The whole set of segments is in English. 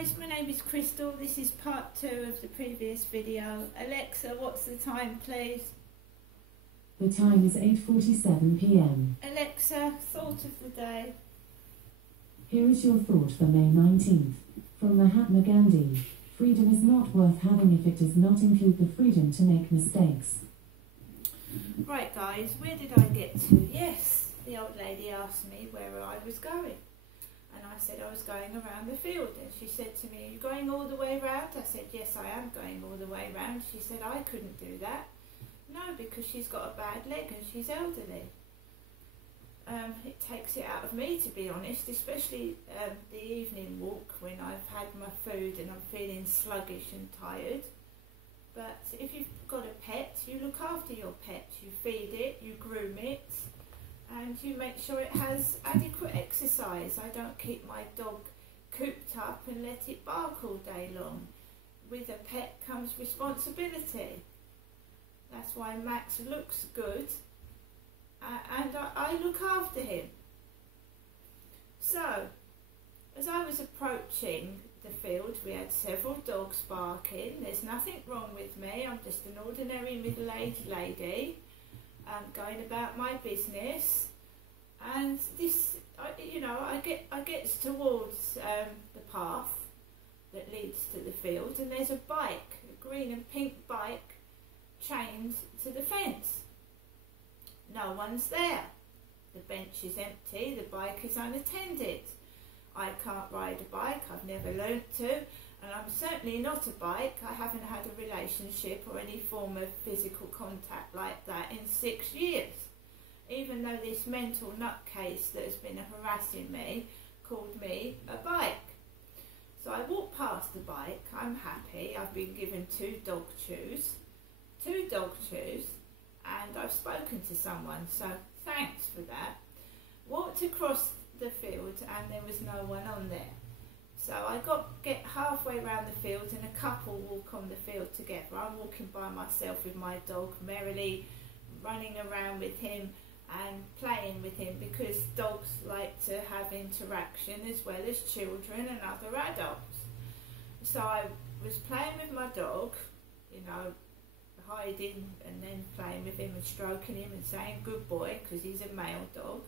guys, my name is Crystal. This is part 2 of the previous video. Alexa, what's the time please? The time is 8:47 p.m. Alexa, thought of the day. Here is your thought for May 19th. From Mahatma Gandhi. Freedom is not worth having if it does not include the freedom to make mistakes. Right guys, where did I get to? Yes, the old lady asked me where I was going. And I said I was going around the field, and she said to me, "Are you going all the way round?" I said, "Yes, I am going all the way round." She said, "I couldn't do that." No, because she's got a bad leg and she's elderly. It takes it out of me, to be honest, especially the evening walk when I've had my food and I'm feeling sluggish and tired. But if you've got a pet, you look after your pet, you feed it, you groom it, and you make sure it has adequate exercise. I don't keep my dog cooped up and let it bark all day long. With a pet comes responsibility. That's why Max looks good, and I look after him. So, as I was approaching the field, we had several dogs barking. There's nothing wrong with me. I'm just an ordinary middle-aged lady. Going about my business, and this, I get towards the path that leads to the field, and there's a bike, a green and pink bike, chained to the fence. No one's there. The bench is empty. The bike is unattended. I can't ride a bike. I've never learnt to. And I'm certainly not a bike. I haven't had a relationship or any form of physical contact like that in 6 years. Even though this mental nutcase that has been harassing me called me a bike. So I walk past the bike. I'm happy. I've been given 2 dog chews. 2 dog chews. And I've spoken to someone. So thanks for that. Walked across the field and there was no one on there. So I get halfway around the field and a couple walk on the field together. I'm walking by myself with my dog, merrily running around with him and playing with him, because dogs like to have interaction as well as children and other adults. So I was playing with my dog, hiding and then playing with him and stroking him and saying good boy, because he's a male dog.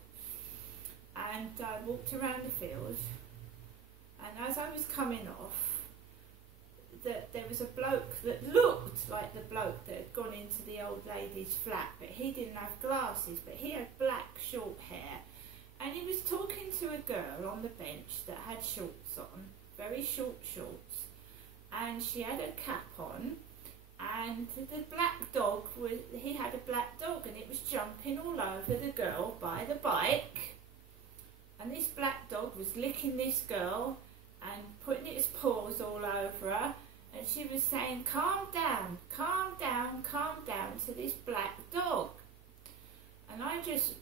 And I walked around the field. And as I was coming off, there was a bloke that looked like the bloke that had gone into the old lady's flat, but he didn't have glasses, but he had black short hair. And he was talking to a girl on the bench that had shorts on, very short shorts, and she had a cap on, and the black dog, he had a black dog, and it was jumping all over the girl by the bike. And this black dog was licking this girl and putting its paws all over her, and she was saying, calm down, calm down, calm down, to this black dog. And I just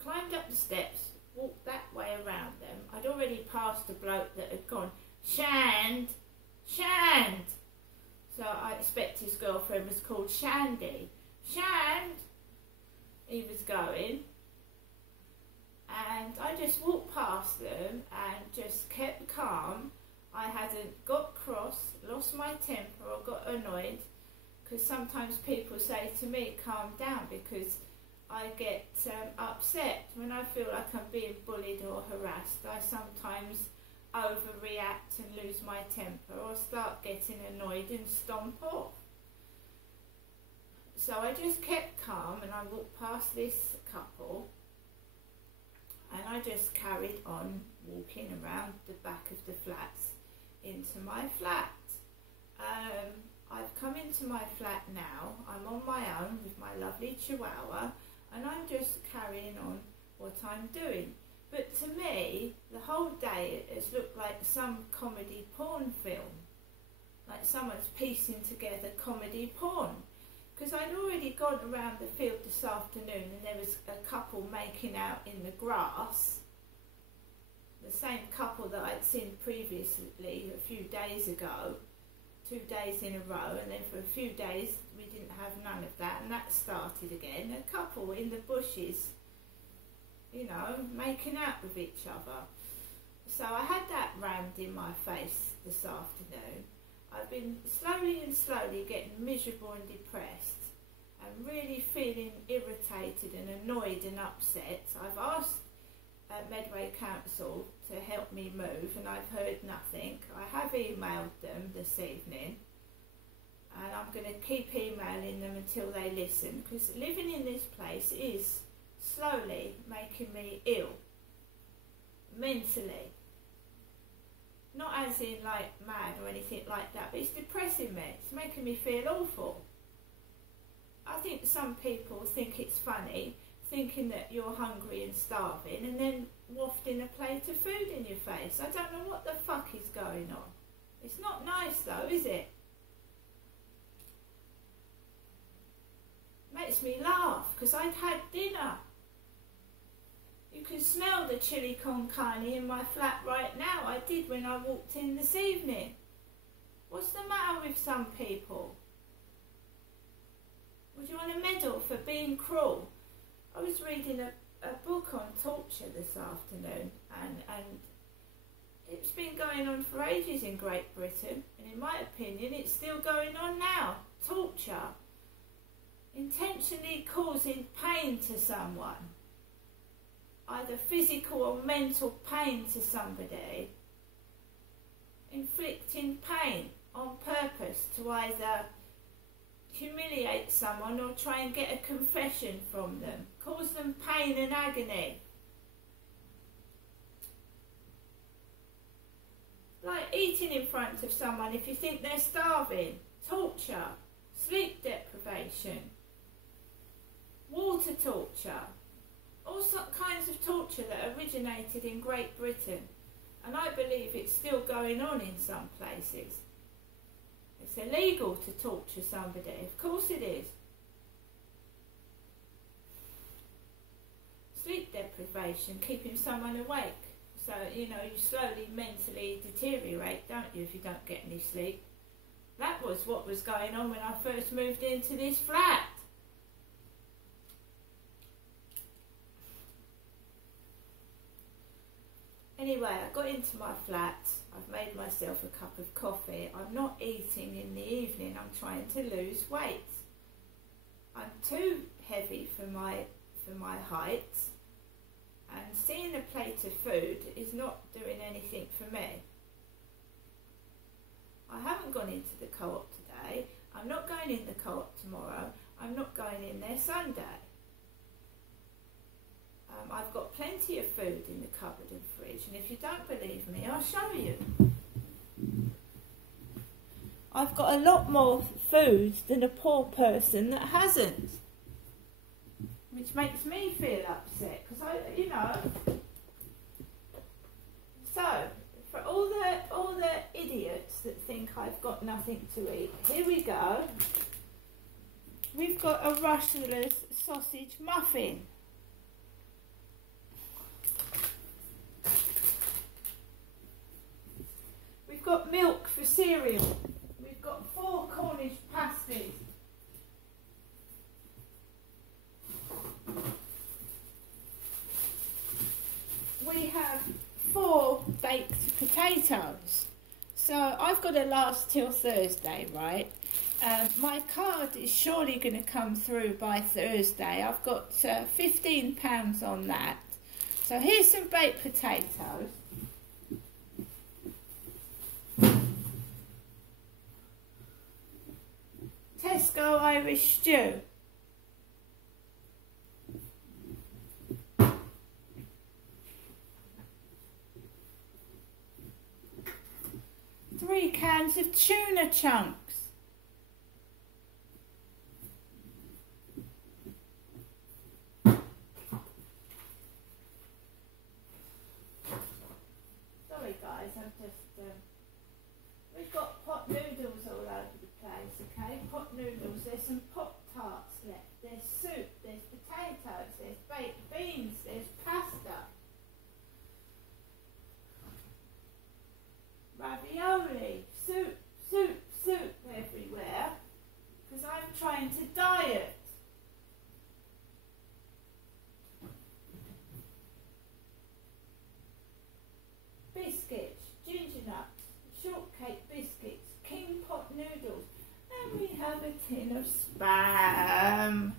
climbed up the steps, walked that way around them. I'd already passed a bloke that had gone, Shand, Shand. So I expect his girlfriend was called Shandy. Shand, he was going. And I just walked past them and just kept calm. I hadn't got cross, lost my temper or got annoyed, because sometimes people say to me, calm down, because I get upset when I feel like I'm being bullied or harassed. I sometimes overreact and lose my temper, or start getting annoyed and stomp off. So I just kept calm and I walked past this couple. And I just carried on walking around the back of the flats into my flat. I've come into my flat now. I'm on my own with my lovely Chihuahua, and I'm just carrying on what I'm doing. But to me, the whole day has looked like some comedy porn film. Like someone's piecing together comedy porn. Because I'd already gone around the field this afternoon and there was a couple making out in the grass. The same couple that I'd seen previously a few days ago, 2 days in a row, and then for a few days we didn't have none of that, and that started again. A couple in the bushes, making out with each other. So I had that rammed in my face this afternoon. I've been slowly and slowly getting miserable and depressed and really feeling irritated and annoyed and upset. I've asked Medway Council to help me move and I've heard nothing. I have emailed them this evening and I'm going to keep emailing them until they listen, because living in this place is slowly making me ill, mentally. Not as in like mad or anything like that, but it's depressing me. It's making me feel awful. I think some people think it's funny, thinking that you're hungry and starving and then wafting a plate of food in your face. I don't know what the fuck is going on. It's not nice though, is it? Makes me laugh because I'd had dinner. You can smell the chili con carne in my flat right now. I did when I walked in this evening. What's the matter with some people? Would you want a medal for being cruel? I was reading a book on torture this afternoon and it's been going on for ages in Great Britain, and in my opinion it's still going on now. Torture. Intentionally causing pain to someone. Either physical or mental pain to somebody. Inflicting pain on purpose to either humiliate someone or try and get a confession from them. Cause them pain and agony. Like eating in front of someone if you think they're starving. Torture. Sleep deprivation. Water torture. All kinds of torture that originated in Great Britain, and I believe it's still going on in some places. It's illegal to torture somebody, of course it is. Sleep deprivation, keeping someone awake, so you know you slowly mentally deteriorate, don't you, if you don't get any sleep. That was what was going on when I first moved into this flat. Anyway, I got into my flat, I've made myself a cup of coffee. I'm not eating in the evening, I'm trying to lose weight. I'm too heavy for my height, and seeing a plate of food is not doing anything for me. I haven't gone into the Co-op today, I'm not going in the Co-op tomorrow, I'm not going in there Sunday. I've got plenty of food in the cupboard and fridge, and if you don't believe me, I'll show you. I've got a lot more food than a poor person that hasn't, which makes me feel upset, because you know. So, for all the idiots that think I've got nothing to eat, here we go. We've got a Russell's sausage muffin. We've got milk for cereal. We've got 4 Cornish pasties. We have 4 baked potatoes. So I've got to last till Thursday, right? My card is surely going to come through by Thursday. I've got £15 on that. So here's some baked potatoes. Tesco Irish stew. Three cans of tuna chunks. Sorry guys, I'm just we've got pot noodles all over the place, okay? Pot noodles, there's some pot tarts left, there's soup, there's potatoes, there's baked beans, there's pasta. Ravioli, soup everywhere, because I'm trying to diet. of spam.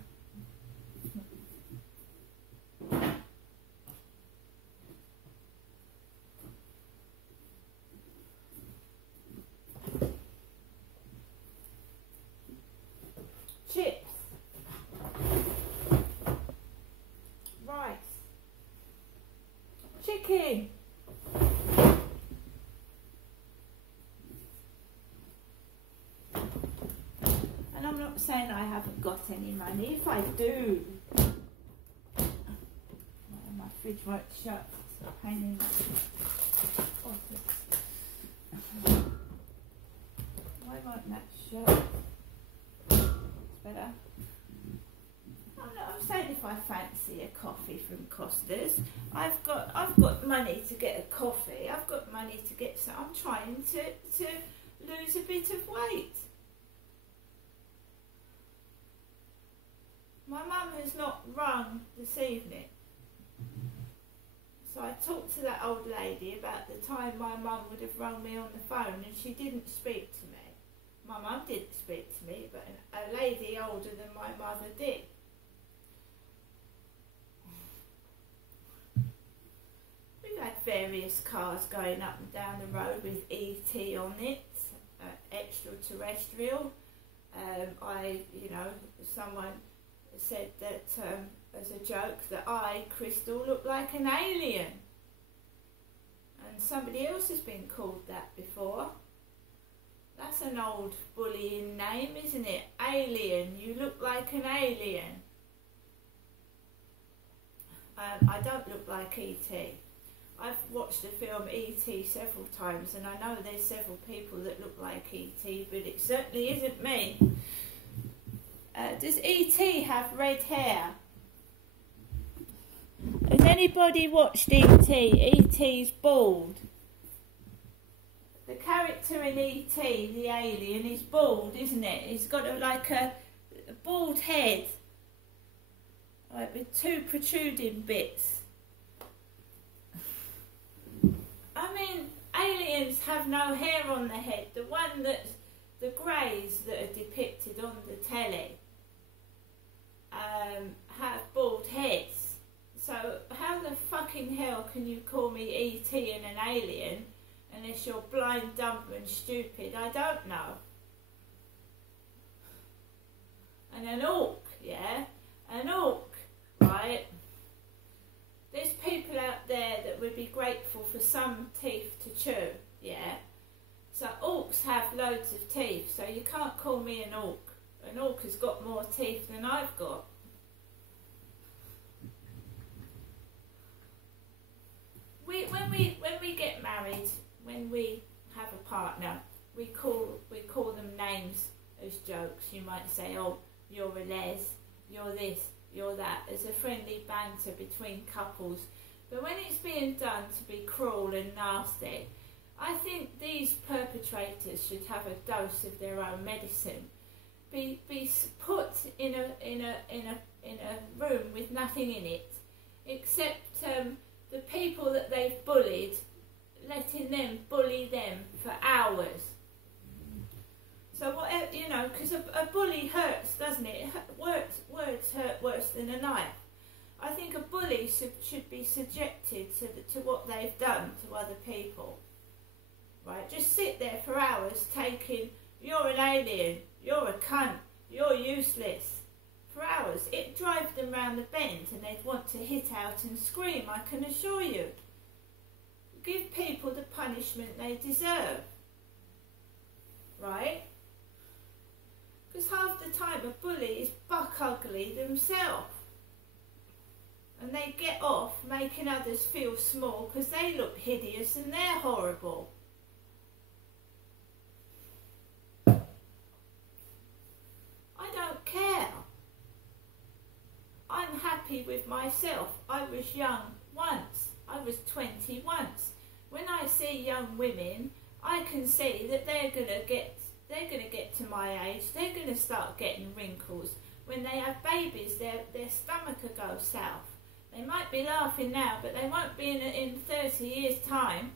Chips. Rice. Chicken. And I'm not saying I haven't got any money. If I do, my fridge won't shut. It's a pain in the office. Why won't that shut? It's better. I'm saying if I fancy a coffee from Costa's, I've got money to get a coffee. I've got money to get. So I'm trying to lose a bit of weight. My mum has not rung this evening. So I talked to that old lady about the time my mum would have rung me on the phone, and she didn't speak to me. My mum didn't speak to me, but a lady older than my mother did. We've had various cars going up and down the road with ET on it, extraterrestrial. Someone said that as a joke that I, Crystal, look like an alien. And somebody else has been called that before. That's an old bullying name, isn't it? Alien, you look like an alien. I don't look like E.T. I've watched the film E.T. several times, and I know there's several people that look like E.T., but it certainly isn't me. Does E.T. have red hair? Has anybody watched E.T.? E.T.'s bald. The character in E.T., the alien, is bald, isn't it? He's got a bald head, like with two protruding bits. I mean, aliens have no hair on the head. The greys that are depicted on the telly have bald heads. So how the fucking hell can you call me E.T. and an alien unless you're blind, dumb and stupid? I don't know. And an orc, yeah? An orc, right? There's people out there that would be grateful for some teeth to chew, yeah? So orcs have loads of teeth, so you can't call me an orc. An orc has got more teeth than I've got. When we get married, when we have a partner, we call them names as jokes. You might say, oh, you're a les, you're this, you're that. There's a friendly banter between couples. But when it's being done to be cruel and nasty, I think these perpetrators should have a dose of their own medicine. Be put in a room with nothing in it, except the people that they've bullied, letting them bully them for hours. So whatever, because a bully hurts, doesn't it? Words hurt worse than a knife. I think a bully should be subjected to what they've done to other people. Right? Just sit there for hours taking, you're an alien, you're a cunt, you're useless. For hours. It drives them round the bend and they'd want to hit out and scream, I can assure you. Give people the punishment they deserve. Right? Because half the time a bully is buck ugly themselves. And they get off making others feel small because they look hideous and they're horrible. I don't care. I'm happy with myself. I was young once. I was 20 once. When I see young women, I can see that they're gonna get to my age. They're gonna start getting wrinkles. When they have babies, their stomach will go south. They might be laughing now, but they won't be in 30 years' time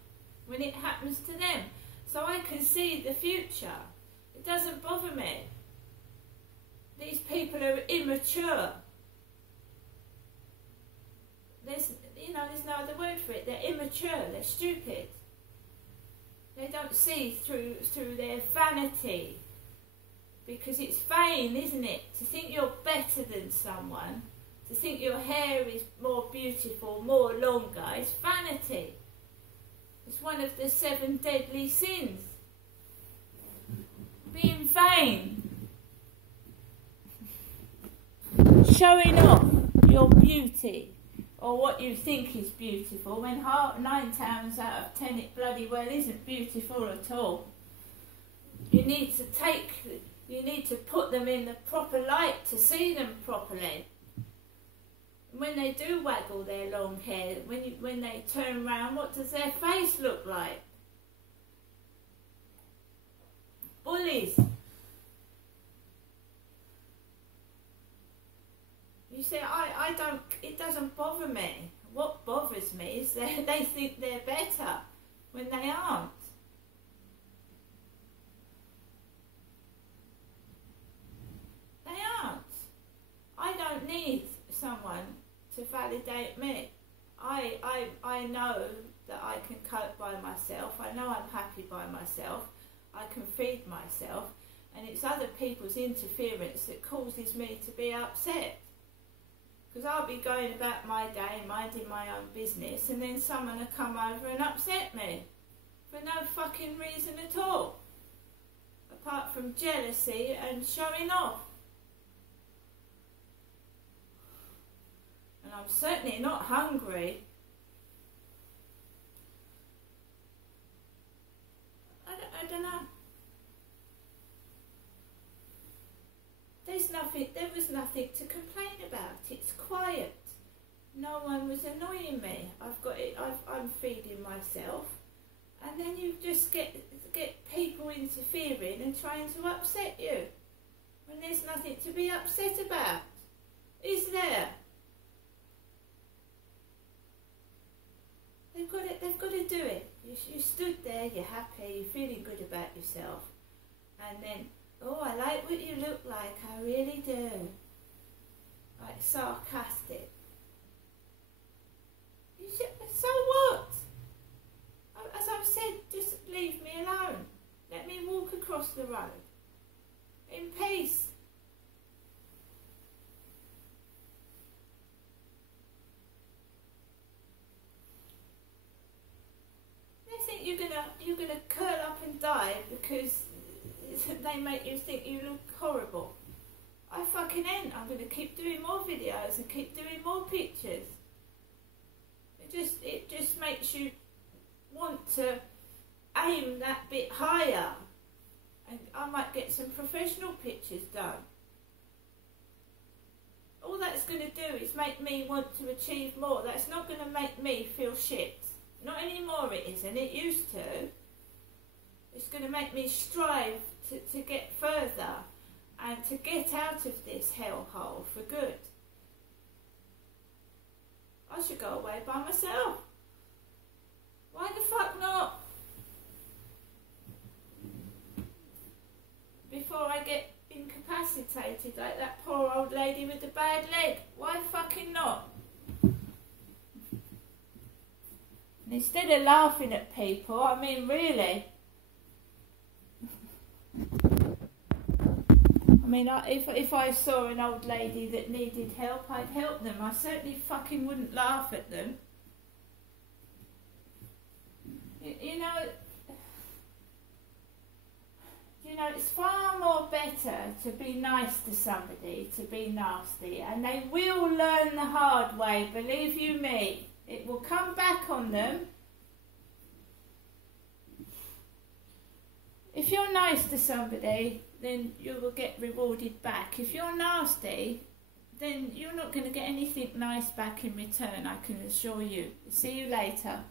when it happens to them. So I can see the future. It doesn't bother me. These people are immature. There's no other word for it. They're immature. They're stupid. They don't see through their vanity, because it's vain, isn't it? To think you're better than someone, to think your hair is more beautiful, more longer. It's vanity. It's one of the 7 deadly sins. Being vain. Showing off your beauty, or what you think is beautiful, when 9 times out of 10 it bloody well isn't beautiful at all. You need to put them in the proper light to see them properly. When they do waggle their long hair, when they turn round, what does their face look like? Bullies. You say, I don't, it doesn't bother me. What bothers me is they think they're better when they aren't. They aren't. I don't need someone to validate me. I know that I can cope by myself. I know I'm happy by myself. I can feed myself. And it's other people's interference that causes me to be upset. Because I'll be going about my day, minding my own business, and then someone will come over and upset me. For no fucking reason at all. Apart from jealousy and showing off. And I'm certainly not hungry. I don't know. There was nothing to complain about. It's quiet. No one was annoying me. I'm feeding myself. And then you just get people interfering and trying to upset you. When there's nothing to be upset about. Is there? They've got to do it. You stood there, you're happy, you're feeling good about yourself. And then, oh, I like what you look like, I really do. Like sarcastic. So what? As I've said, just leave me alone. Let me walk across the road. In peace. They think you're gonna curl up and die because they make you think you look horrible. I fucking ain't. I'm gonna keep doing more videos and keep doing more pictures. It just makes you want to aim that bit higher, and I might get some professional pictures done. All that's going to do is make me want to achieve more. That's not going to make me feel shit. Not anymore it isn't. It used to. It's going to make me strive to get further and to get out of this hellhole for good. I should go away by myself. Why the fuck not? Before I get incapacitated like that poor old lady with the bad leg. Why fucking not? And instead of laughing at people, I mean really. I mean, if I saw an old lady that needed help, I'd help them. I certainly fucking wouldn't laugh at them. You know, it's far more better to be nice to somebody, to be nasty. And they will learn the hard way, believe you me. It will come back on them. If you're nice to somebody, then you will get rewarded back. If you're nasty, then you're not going to get anything nice back in return, I can assure you. See you later.